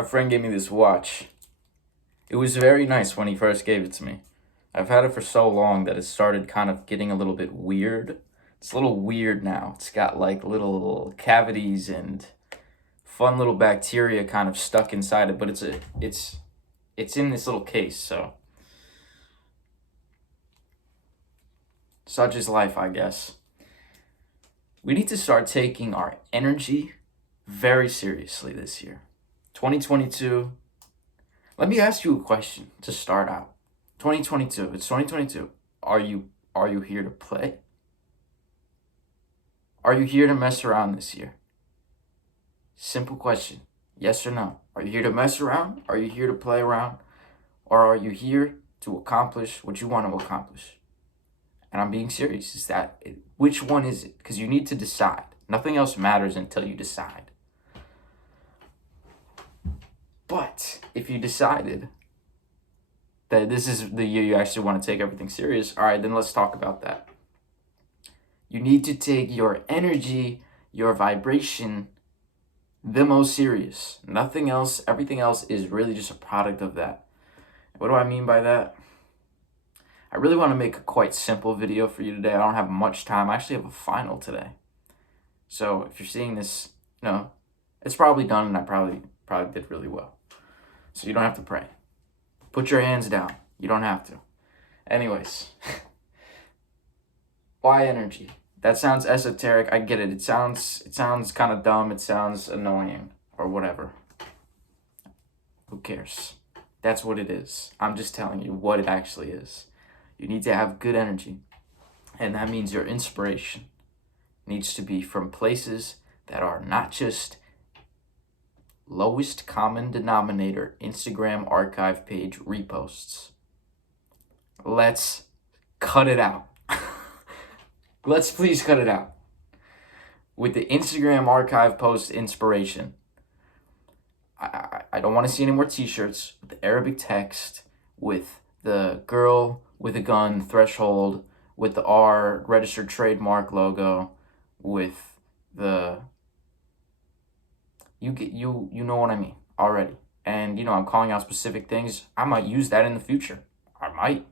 My friend gave me this watch. It was very nice when he first gave it to me. I've had it for so long that it started kind of getting a little bit weird. It's a little weird now. It's got like little cavities and fun little bacteria kind of stuck inside it, but it's in this little case, so such is life, I guess. We need to start taking our energy very seriously this year. 2022. Let me ask you a question to start out. 2022. It's 2022. Are you here to play? Are you here to mess around this year? Simple question. Yes or no? Are you here to mess around? Are you here to play around? Or are you here to accomplish what you want to accomplish? And I'm being serious. Which one is it? Because you need to decide. Nothing else matters until you decide. But if you decided that this is the year you actually want to take everything serious, all right, then let's talk about that. You need to take your energy, your vibration, the most serious. Nothing else, everything else is really just a product of that. What do I mean by that? I really want to make a quite simple video for you today. I don't have much time. I actually have a final today. So if you're seeing this, it's probably done and I probably did really well. So you don't have to pray. Put your hands down. You don't have to. Anyways. Why energy? That sounds esoteric. I get it. It sounds kind of dumb. It sounds annoying or whatever. Who cares? That's what it is. I'm just telling you what it actually is. You need to have good energy. And that means your inspiration needs to be from places that are not just lowest common denominator Instagram archive page reposts. Let's cut it out. Let's please cut it out. With the Instagram archive post inspiration, I don't want to see any more t-shirts with the Arabic text, with the girl with a gun threshold, with the R registered trademark logo, with the you know what I mean already. And I'm calling out specific things. I might use that in the future. I might.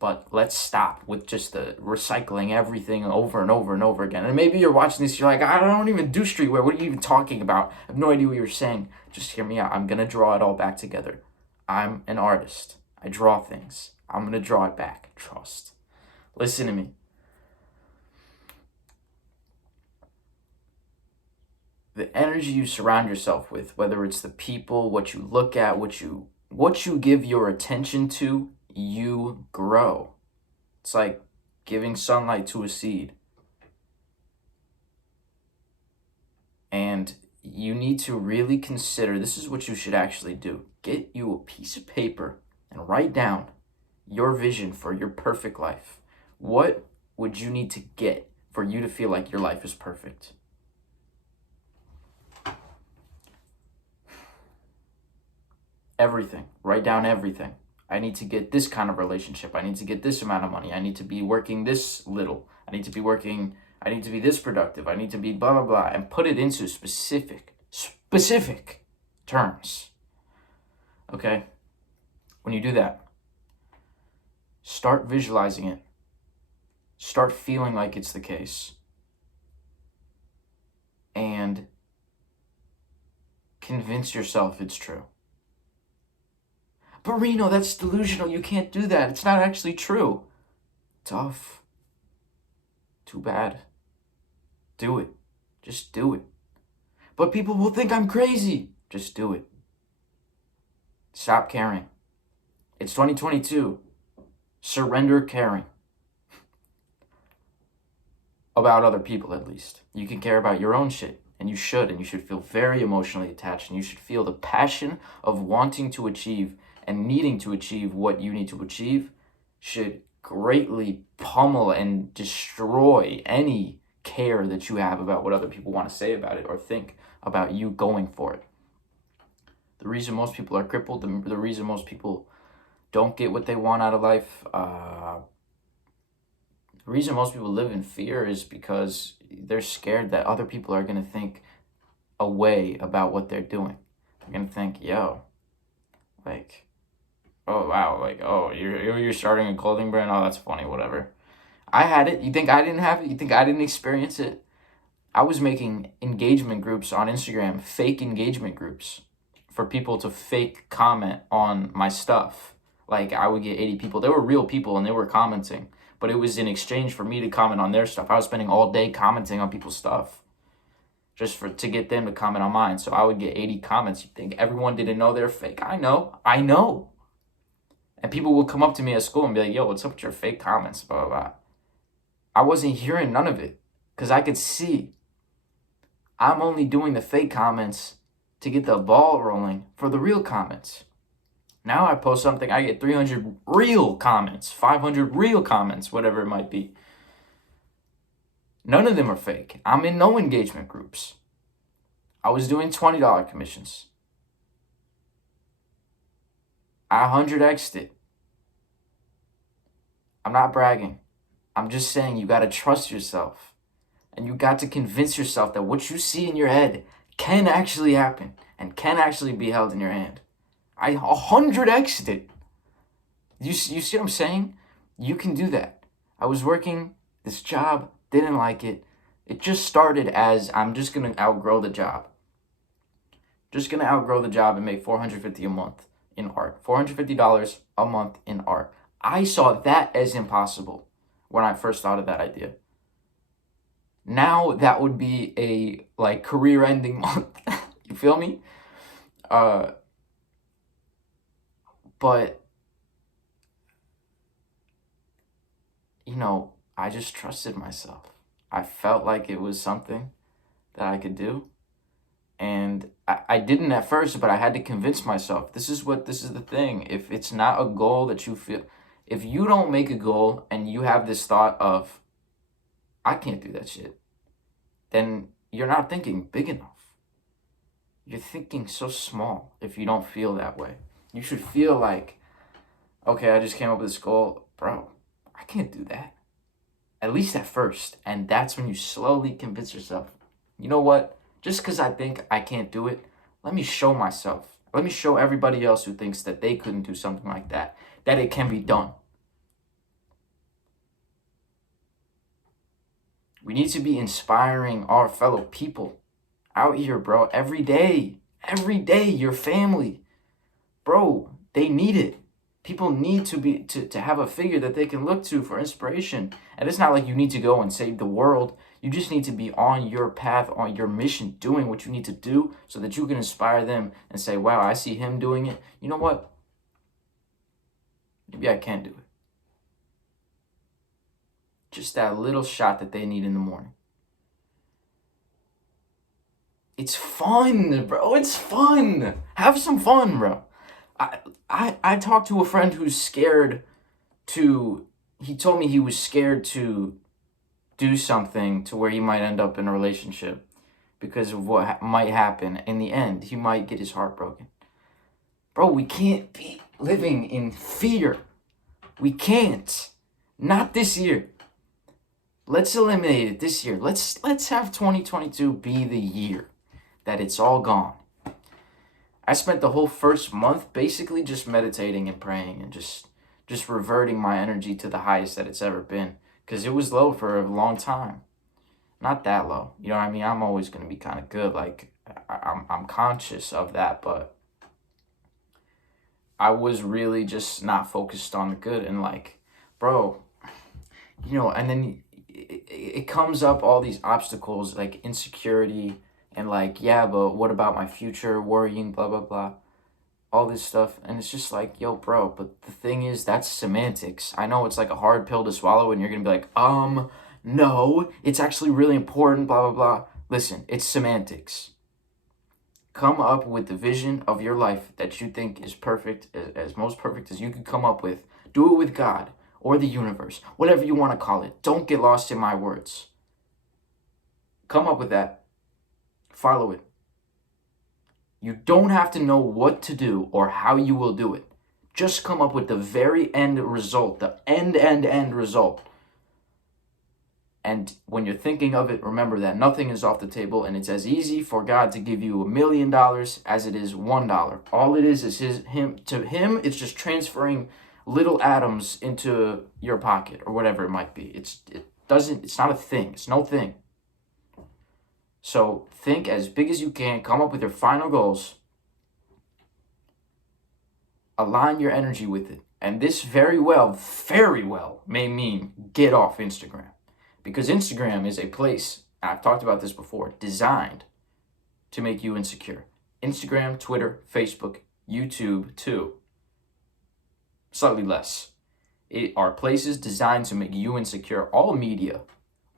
But let's stop with just the recycling everything over and over and over again. And maybe you're watching this, you're like, I don't even do streetwear. What are you even talking about? I have no idea what you're saying. Just hear me out. I'm going to draw it all back together. I'm an artist. I draw things. I'm going to draw it back. Trust. Listen to me. The energy you surround yourself with, whether it's the people, what you look at, what you give your attention to, you grow. It's like giving sunlight to a seed. And you need to really consider, this is what you should actually do. Get you a piece of paper and write down your vision for your perfect life. What would you need to get for you to feel like your life is perfect? Everything. Write down everything. I need to get this kind of relationship. I need to get this amount of money. I need to be working this little. I need to be this productive. I need to be blah, blah, blah. And put it into specific terms. Okay? When you do that, start visualizing it. Start feeling like it's the case. And convince yourself it's true. But Reeno, that's delusional. You can't do that. It's not actually true. Tough. Too bad. Do it. Just do it. But people will think I'm crazy. Just do it. Stop caring. It's 2022. Surrender caring. About other people, at least. You can care about your own shit. And you should feel very emotionally attached. And you should feel the passion of wanting to achieve and needing to achieve what you need to achieve should greatly pummel and destroy any care that you have about what other people want to say about it or think about you going for it. The reason most people are crippled, the reason most people don't get what they want out of life, the reason most people live in fear is because they're scared that other people are going to think a way about what they're doing. They're gonna think, yo, like, oh wow, like, oh, you're starting a clothing brand. Oh, that's funny. Whatever. I had it. You think I didn't have it? You think I didn't experience it? I was making engagement groups on Instagram, fake engagement groups for people to fake comment on my stuff. Like, I would get 80 people. They were real people and they were commenting, but it was in exchange for me to comment on their stuff. I was spending all day commenting on people's stuff just to get them to comment on mine. So I would get 80 comments. You think everyone didn't know they're fake? I know. And people would come up to me at school and be like, yo, what's up with your fake comments? Blah, blah, blah. I wasn't hearing none of it because I could see I'm only doing the fake comments to get the ball rolling for the real comments. Now I post something, I get 300 real comments, 500 real comments, whatever it might be. None of them are fake. I'm in no engagement groups. I was doing $20 commissions. I 100x'd it. I'm not bragging. I'm just saying you got to trust yourself. And you got to convince yourself that what you see in your head can actually happen and can actually be held in your hand. I 100x'd it. You see what I'm saying? You can do that. I was working this job, didn't like it. It just started as I'm just going to outgrow the job. Just going to outgrow the job and make $450 a month in art. $450 a month in art. I saw that as impossible when I first thought of that idea. Now that would be a career-ending month. You feel me? But I just trusted myself. I felt like it was something that I could do. And I didn't at first, but I had to convince myself. This is the thing. If it's not a goal that you feel, if you don't make a goal and you have this thought of, I can't do that shit, then you're not thinking big enough. You're thinking so small if you don't feel that way. You should feel like, okay, I just came up with this goal. Bro, I can't do that. At least at first. And that's when you slowly convince yourself, you know what? Just because I think I can't do it, let me show myself. Let me show everybody else who thinks that they couldn't do something like that it can be done. We need to be inspiring our fellow people out here, bro. Every day, your family. Bro, they need it. People need to have a figure that they can look to for inspiration. And it's not like you need to go and save the world. You just need to be on your path, on your mission, doing what you need to do so that you can inspire them and say, wow, I see him doing it. You know what? Maybe I can do it. Just that little shot that they need in the morning. It's fun, bro. It's fun. Have some fun, bro. I talked to a friend who's scared he told me he was scared to do something to where he might end up in a relationship because of what might happen. In the end, he might get his heart broken. Bro, we can't be living in fear. We can't. Not this year. Let's eliminate it this year. Let's have 2022 be the year that it's all gone. I spent the whole first month basically just meditating and praying and just reverting my energy to the highest that it's ever been, because it was low for a long time. Not that low. You know what I mean? I'm always going to be kind of good. Like, I'm conscious of that, but I was really just not focused on the good. And like, bro, and then it comes up all these obstacles like insecurity and like, yeah, but what about my future, worrying, blah, blah, blah, all this stuff. And it's just like, yo, bro, but the thing is, that's semantics. I know it's like a hard pill to swallow and you're going to be like, no, it's actually really important, blah, blah, blah. Listen, it's semantics. Come up with the vision of your life that you think is perfect, as most perfect as you could come up with. Do it with God or the universe, whatever you want to call it. Don't get lost in my words. Come up with that. Follow it. You don't have to know what to do or how you will do it. Just come up with the very end result, the end result. And when you're thinking of it, remember that nothing is off the table, and it's as easy for God to give you $1 million as it is $1. All it is him. To him, it's just transferring little atoms into your pocket or whatever it might be. It's not a thing. It's no thing. So think as big as you can. Come up with your final goals. Align your energy with it. And this very well may mean get off Instagram. Because Instagram is a place, and I've talked about this before, designed to make you insecure. Instagram, Twitter, Facebook, YouTube too. Slightly less. It are places designed to make you insecure. All media.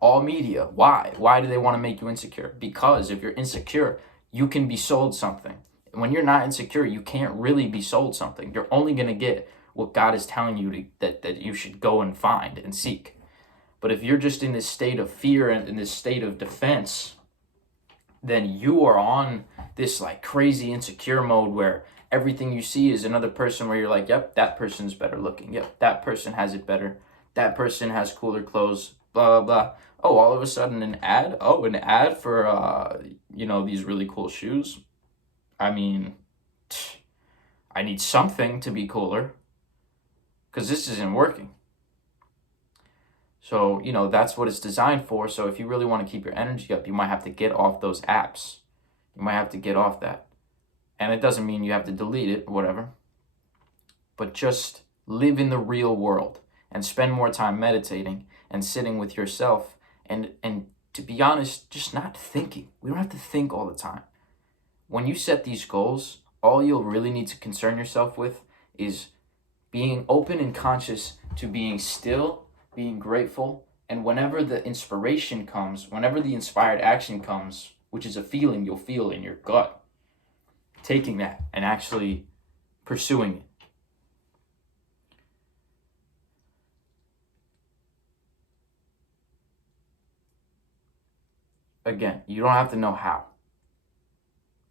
Why? Why do they want to make you insecure? Because if you're insecure, you can be sold something. When you're not insecure, you can't really be sold something. You're only going to get what God is telling you that you should go and find and seek. But if you're just in this state of fear and in this state of defense, then you are on this like crazy insecure mode where everything you see is another person where you're like, yep, that person's better looking. Yep, that person has it better. That person has cooler clothes, blah, blah, blah. Oh, all of a sudden an ad? Oh, an ad for, these really cool shoes? I mean, I need something to be cooler because this isn't working. So, that's what it's designed for. So if you really want to keep your energy up, you might have to get off those apps. You might have to get off that. And it doesn't mean you have to delete it or whatever. But just live in the real world and spend more time meditating and sitting with yourself. And to be honest, just not thinking. We don't have to think all the time. When you set these goals, all you'll really need to concern yourself with is being open and conscious to being still, being grateful, and whenever the inspiration comes, whenever the inspired action comes, which is a feeling you'll feel in your gut, taking that and actually pursuing it. Again, you don't have to know how.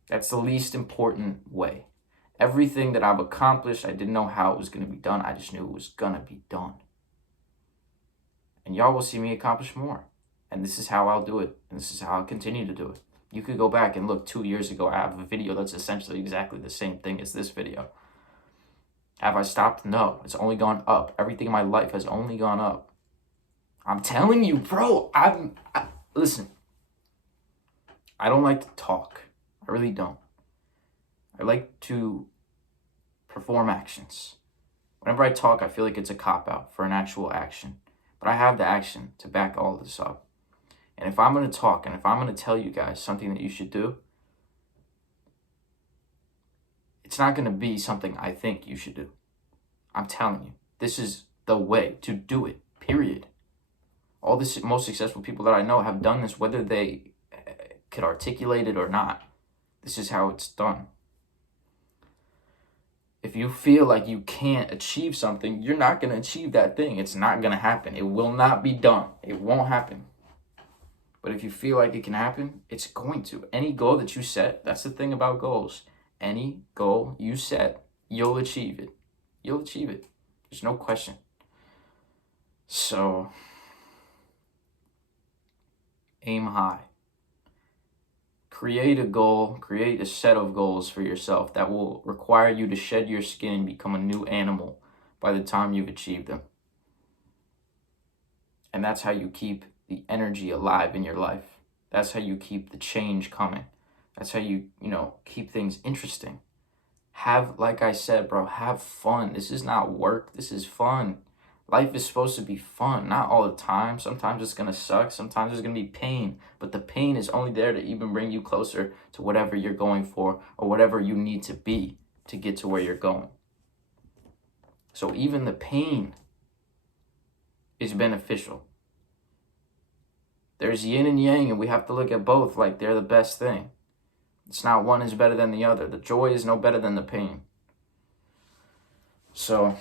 That's the least important way. Everything that I've accomplished, I didn't know how it was going to be done. I just knew it was going to be done. And y'all will see me accomplish more. And this is how I'll do it. And this is how I'll continue to do it. You could go back and look 2 years ago. I have a video that's essentially exactly the same thing as this video. Have I stopped? No. It's only gone up. Everything in my life has only gone up. I'm telling you, bro. Listen. I don't like to talk. I really don't. I like to perform actions. Whenever I talk, I feel like it's a cop-out for an actual action. But I have the action to back all this up. And if I'm going to talk and if I'm going to tell you guys something that you should do, it's not going to be something I think you should do. I'm telling you, this is the way to do it, period. All the most successful people that I know have done this, whether they could articulate it or not. This is how it's done. If you feel like you can't achieve something, you're not going to achieve that thing. It's not going to happen. It will not be done. It won't happen. But if you feel like it can happen, it's going to. Any goal that you set, that's the thing about goals. Any goal you set, you'll achieve it. You'll achieve it. There's no question. So, aim high. Create a goal, create a set of goals for yourself that will require you to shed your skin and become a new animal by the time you've achieved them. And that's how you keep the energy alive in your life. That's how you keep the change coming. That's how you keep things interesting. Like I said, bro, have fun. This is not work. This is fun. Life is supposed to be fun, not all the time. Sometimes it's going to suck. Sometimes there's going to be pain. But the pain is only there to even bring you closer to whatever you're going for or whatever you need to be to get to where you're going. So even the pain is beneficial. There's yin and yang, and we have to look at both like they're the best thing. It's not one is better than the other. The joy is no better than the pain. So,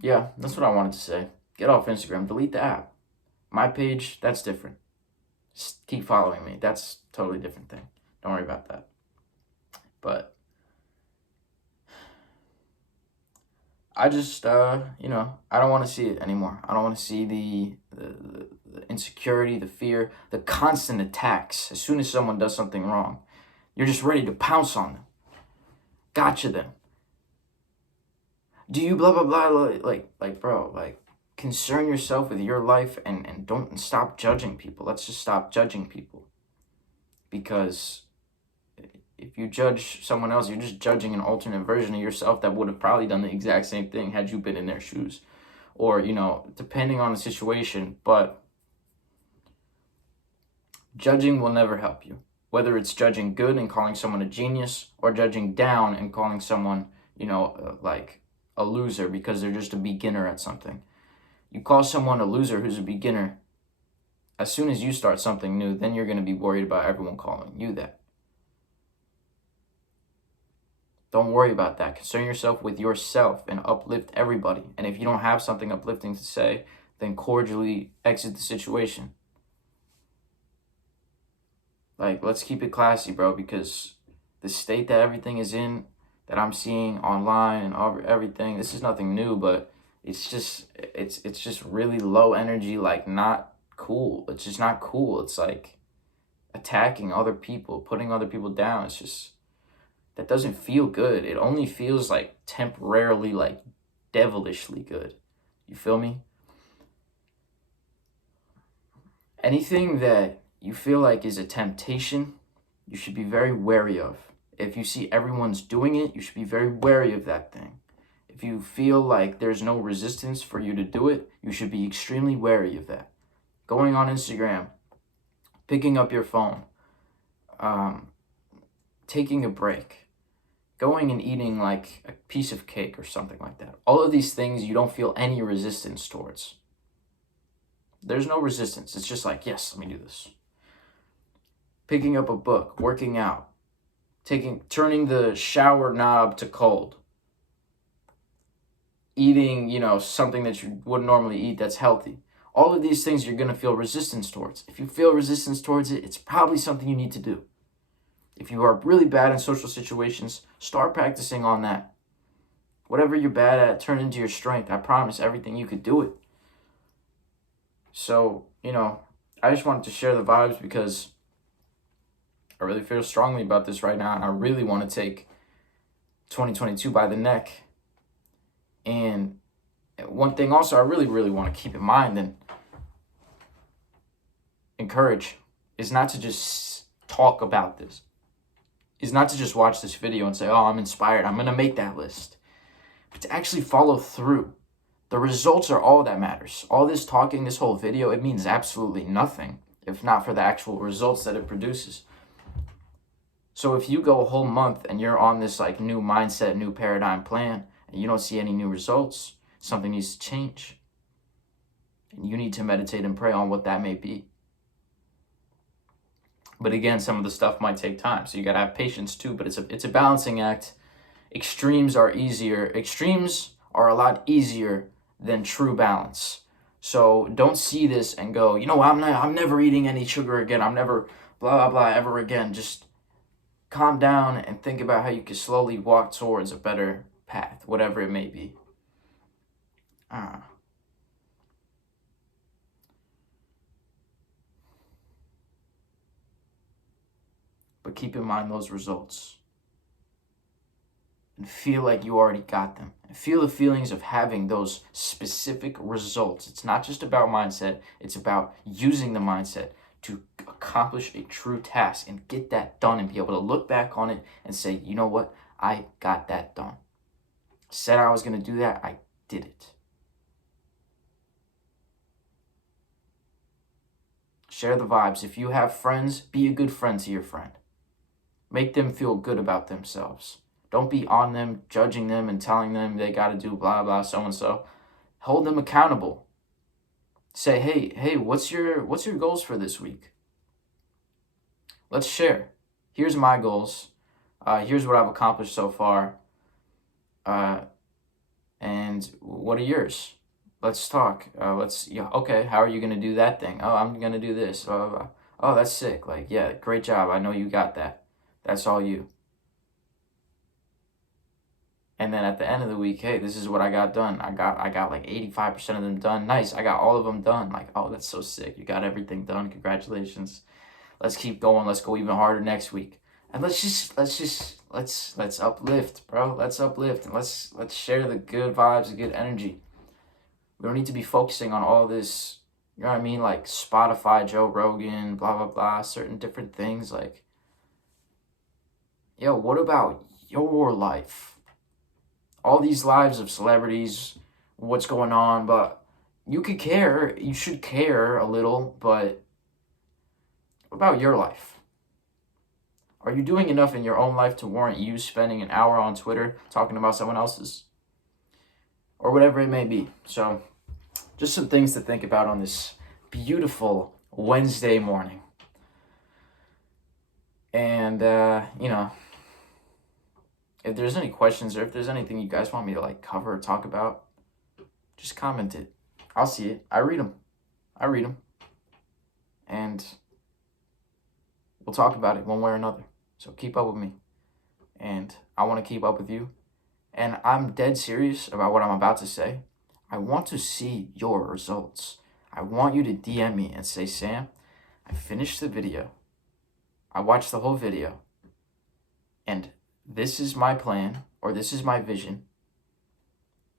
yeah, that's what I wanted to say. Get off Instagram. Delete the app. My page, that's different. Just keep following me. That's a totally different thing. Don't worry about that. But I just, you know, I don't want to see it anymore. I don't want to see the insecurity, the fear, the constant attacks. As soon as someone does something wrong, you're just ready to pounce on them. Gotcha them. Do you blah, blah, blah, bro, like, concern yourself with your life and don't stop judging people. Let's just stop judging people. Because if you judge someone else, you're just judging an alternate version of yourself that would have probably done the exact same thing had you been in their shoes. Or, you know, depending on the situation. But judging will never help you. Whether it's judging good and calling someone a genius, or judging down and calling someone, you know, like a loser because they're just a beginner at something. You call someone a loser who's a beginner, as soon as you start something new, then you're going to be worried about everyone calling you that. Don't worry about that. Concern yourself with yourself and uplift everybody. And if you don't have something uplifting to say, then cordially exit the situation. Like, let's keep it classy, bro, because the state that everything is in, that I'm seeing online and everything, this is nothing new, but it's just really low energy, like not cool. It's just not cool. It's like attacking other people, putting other people down. It's just, that doesn't feel good. It only feels like temporarily, like devilishly good. You feel me? Anything that you feel like is a temptation, you should be very wary of. If you see everyone's doing it, you should be very wary of that thing. If you feel like there's no resistance for you to do it, you should be extremely wary of that. Going on Instagram, picking up your phone, taking a break, going and eating like a piece of cake or something like that. All of these things you don't feel any resistance towards. There's no resistance. It's just like, yes, let me do this. Picking up a book, working out, turning the shower knob to cold, eating, you know, something that you wouldn't normally eat that's healthy. All of these things you're going to feel resistance towards. If you feel resistance towards it, it's probably something you need to do. If you are really bad in social situations, start practicing on that. Whatever you're bad at, turn into your strength. I promise everything you could do it. So, you know, I just wanted to share the vibes because I really feel strongly about this right now, and I really want to take 2022 by the neck. And one thing also I really, really want to keep in mind and encourage is not to just talk about this. Is not to just watch this video and say, oh, I'm inspired, I'm going to make that list. But to actually follow through. The results are all that matters. All this talking, this whole video, it means absolutely nothing if not for the actual results that it produces. So if you go a whole month and you're on this like new mindset, new paradigm plan, and you don't see any new results, something needs to change. And you need to meditate and pray on what that may be. But again, some of the stuff might take time, so you gotta have patience too. But it's a balancing act. Extremes are a lot easier than true balance. So don't see this and go, you know, I'm never eating any sugar again. I'm never blah blah blah ever again. Just calm down and think about how you can slowly walk towards a better path, whatever it may be. But keep in mind those results. And feel like you already got them. And feel the feelings of having those specific results. It's not just about mindset. It's about using the mindset to accomplish a true task and get that done and be able to look back on it and say, you know what? I got that done. Said I was going to do that. I did it. Share the vibes. If you have friends, be a good friend to your friend. Make them feel good about themselves. Don't be on them, judging them, and telling them they got to do blah, blah, so-and-so. Hold them accountable. Say, hey, what's your goals for this week? Let's share. Here's my goals. Here's what I've accomplished so far. And what are yours? Let's talk. Okay, how are you going to do that thing? Oh, I'm going to do this. Blah, blah, blah. Oh, that's sick. Like, yeah, great job. I know you got that. That's all you. And then at the end of the week, hey, this is what I got done. I got like 85% of them done. Nice. I got all of them done. Like, oh, that's so sick. You got everything done. Congratulations. Let's keep going. Let's go even harder next week. And let's uplift, bro. Let's uplift and let's share the good vibes, the good energy. We don't need to be focusing on all this, you know what I mean? Like Spotify, Joe Rogan, blah, blah, blah, certain different things. Like, yo, what about your life? All these lives of celebrities, what's going on, but you could care. You should care a little, but what about your life? Are you doing enough in your own life to warrant you spending an hour on Twitter talking about someone else's? Or whatever it may be. So, just some things to think about on this beautiful Wednesday morning. And, you know, if there's any questions or if there's anything you guys want me to like cover or talk about, just comment it. I'll see it. I read them. And we'll talk about it one way or another. So keep up with me. And I want to keep up with you. And I'm dead serious about what I'm about to say. I want to see your results. I want you to DM me and say, Sam, I finished the video. I watched the whole video. And this is my plan, or this is my vision,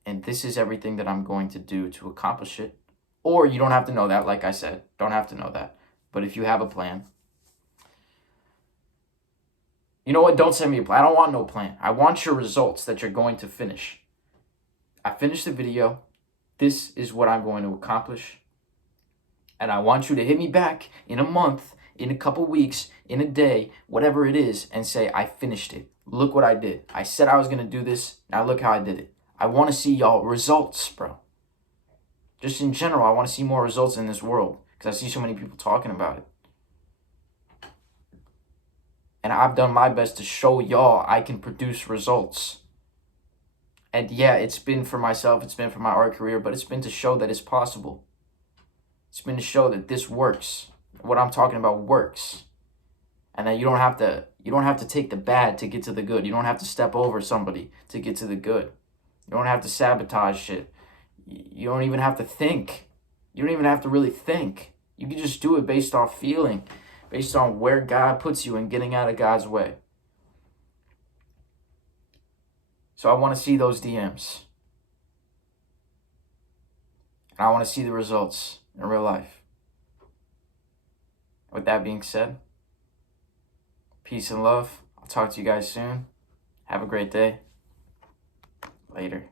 and this is everything that I'm going to do to accomplish it. Or you don't have to know that, like I said. Don't have to know that. But if you have a plan, you know what? Don't send me a plan. I don't want no plan. I want your results that you're going to finish. I finished the video. This is what I'm going to accomplish. And I want you to hit me back in a month, in a couple weeks, in a day, whatever it is, and say, I finished it. Look what I did. I said I was going to do this. Now look how I did it. I want to see y'all results, bro. Just in general, I want to see more results in this world because I see so many people talking about it. And I've done my best to show y'all I can produce results. And yeah, it's been for myself. It's been for my art career, but it's been to show that it's possible. It's been to show that this works. What I'm talking about works. And that you don't have to take the bad to get to the good. You don't have to step over somebody to get to the good. You don't have to sabotage shit. You don't even have to think. You don't even have to really think. You can just do it based off feeling, based on where God puts you and getting out of God's way. So I want to see those DMs. And I want to see the results in real life. With that being said, peace and love. I'll talk to you guys soon. Have a great day. Later.